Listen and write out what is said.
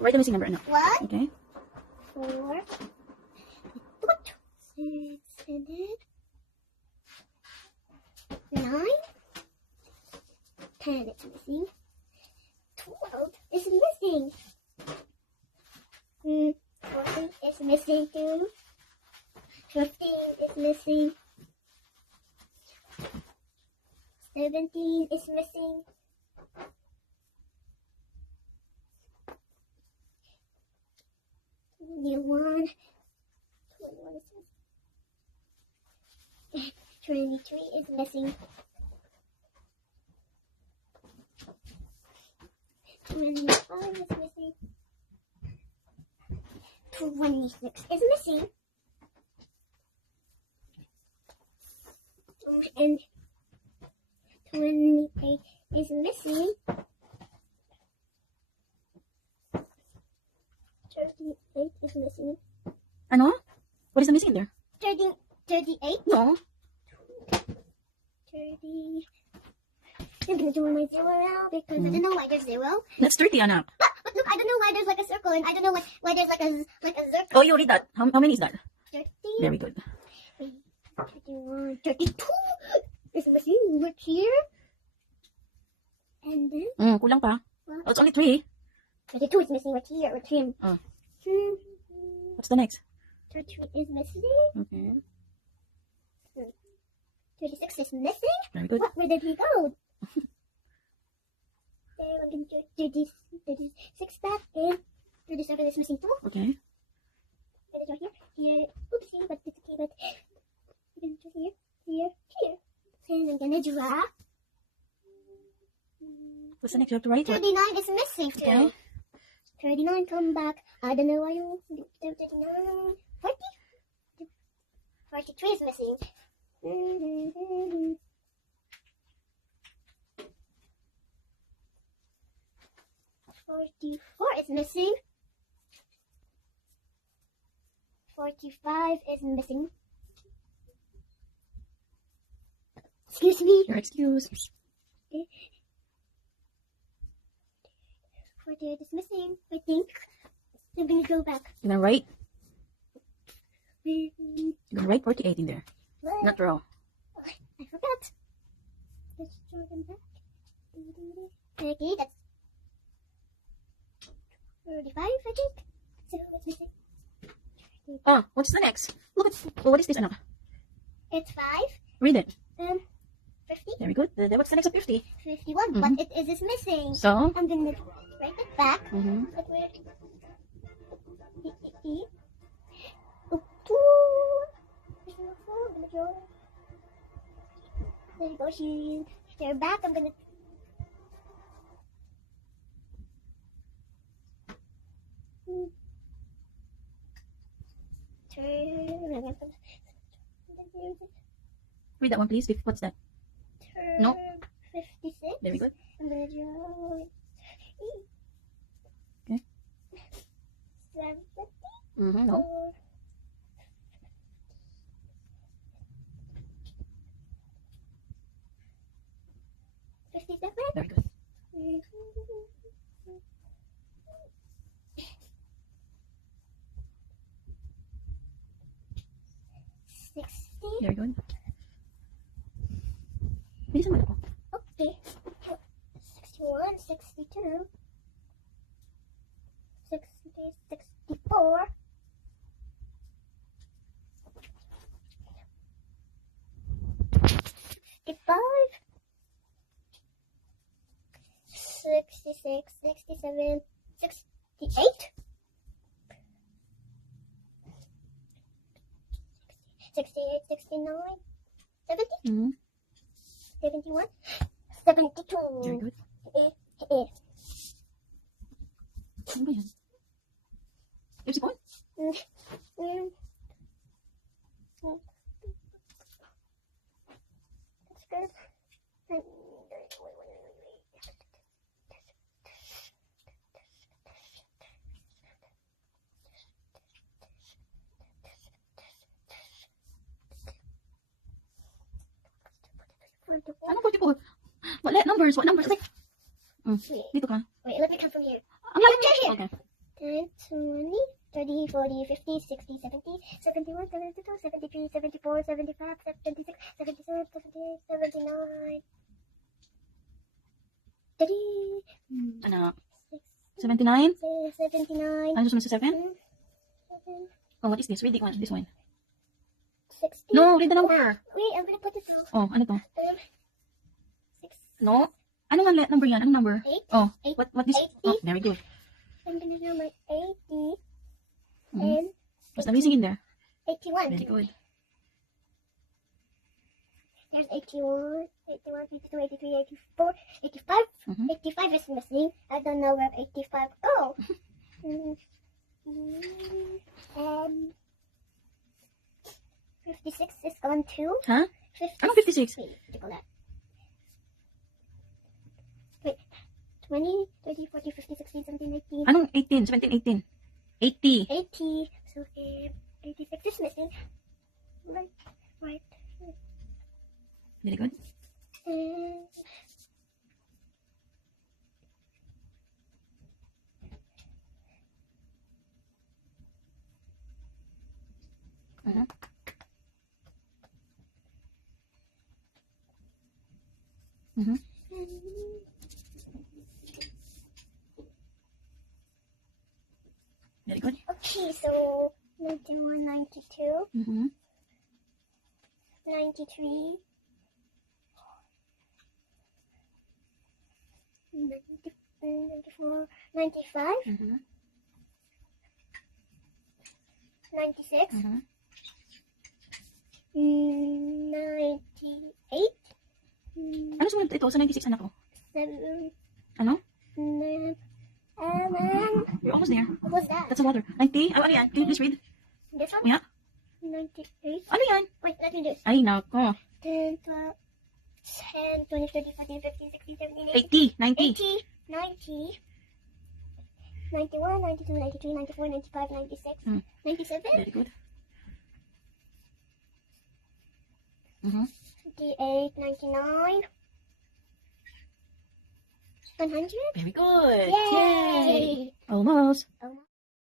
Write the missing number, ano? 1, Okay. 4, 6, and then 9, 10 it's missing. 12 is missing. 14 is missing too. 15 is missing. 17 is missing. 21 is missing. 23 is missing. 25 is missing. 26 is missing. And 28 is missing. 38 is missing. Ano? What is the missing there? 38? No. 30. I'm gonna do my zero now because I don't know why there's zero. That's 30, anak. But look, I don't know why there's like a circle, and I don't know why there's like a circle. Oh, you read that. How many is that? 30. Very good. 31, 32 is missing right here. And then Kulang pa. What? Oh, it's only 3. 32 is missing right here with him. Oh. What's the next? 33 is missing. Okay. 36 is missing. Very good. Where did he go? 36 back and 37 is missing too. Okay. And it's right here. Here. Oopsie, but it's okay, but I'm gonna do here. And I'm gonna draw. What's the next? You have to write it. 39 is missing too. Okay. 39 come back. I don't know why you 39. 40? 43 is missing. 44 is missing. 45 is missing. Excuse me. Your excuse. 48 is missing, I think. I'm gonna go back. You're gonna write. You're gonna write 48 in there. What? Not draw. I forgot. Let's draw them back. Okay, that's 35, I think. So what's missing? Oh, what's the next? Look at. Oh, what is this, anak? It's 5. Read it. 50. Very good. What's the next of 50? 51, but it is missing. So. I'm gonna write it back. Mm-hmm. But where? There you go. They're back. I'm gonna. Read that one, please. What's that? No. 56. Very good. I'm gonna draw. Okay. 70. No. 57. Very good. 60. Very good. Bilisan mo ako. Okay. 61, 62, 60, 64, 65, 66, 67, 68, 68, 69, 70, Mm-hmm. 71, 72. Very good. Ano ba yan? Yung sipon? That's good. Ano 44? What numbers? What numbers? Like, dito ka. Wait, let me come from here. Ang lalim Right niya. here. Okay. 9, 20, 30, 40, 50, 60, 70, 71, 72, 73, 74, 75, 76, 77, 78, 79, 30, Ano? 79? 79, Ano susunod sa 7? 7, Oh, what is this? Read this one. 60. No, read the number. Wait, I'm gonna put it down. Oh, ano to? 6, No? Ano nga number yan? Anong number? 8, Oh, 8, what this? 80. Oh, very good. I'm gonna do my 80 Mhm. and What's the missing in there? 81. Very good. There's 81, 81, 82, 83, 84, 85. Mhm. 85 is missing. I don't know where 85 go. And 56 is gone too. Huh? 56. Anong 56? Wait, what do you call that? Wait, 20, 30, 40, 50, 60, 17, 18, Anong 18? 17, 18? 80. 80. So 86 is missing. Right, right. Very good. And Mhm. Mhm. Very good. okay, so 91, 92, Mhm. 93, 94, 95, Mhm. 96, Mhm. 98, Ano sumunod ito? Sa 96 anak ko. 7, Ano? 9, You're almost there. what was that? That's the water. 90. Ano yan? Can you please read? This one? Yeah. 98. Ano yan? Wait, let me do this. Ay, nako. 10, 12, 10, 20, 30, 40, 50, 60, 70, 80. 90. 80, 90, 91, 92, 93, 94, 95, 96, Mm. 97, Very good. Mhm. 98, 99, 100. Very good. Yay! Almost. Oh,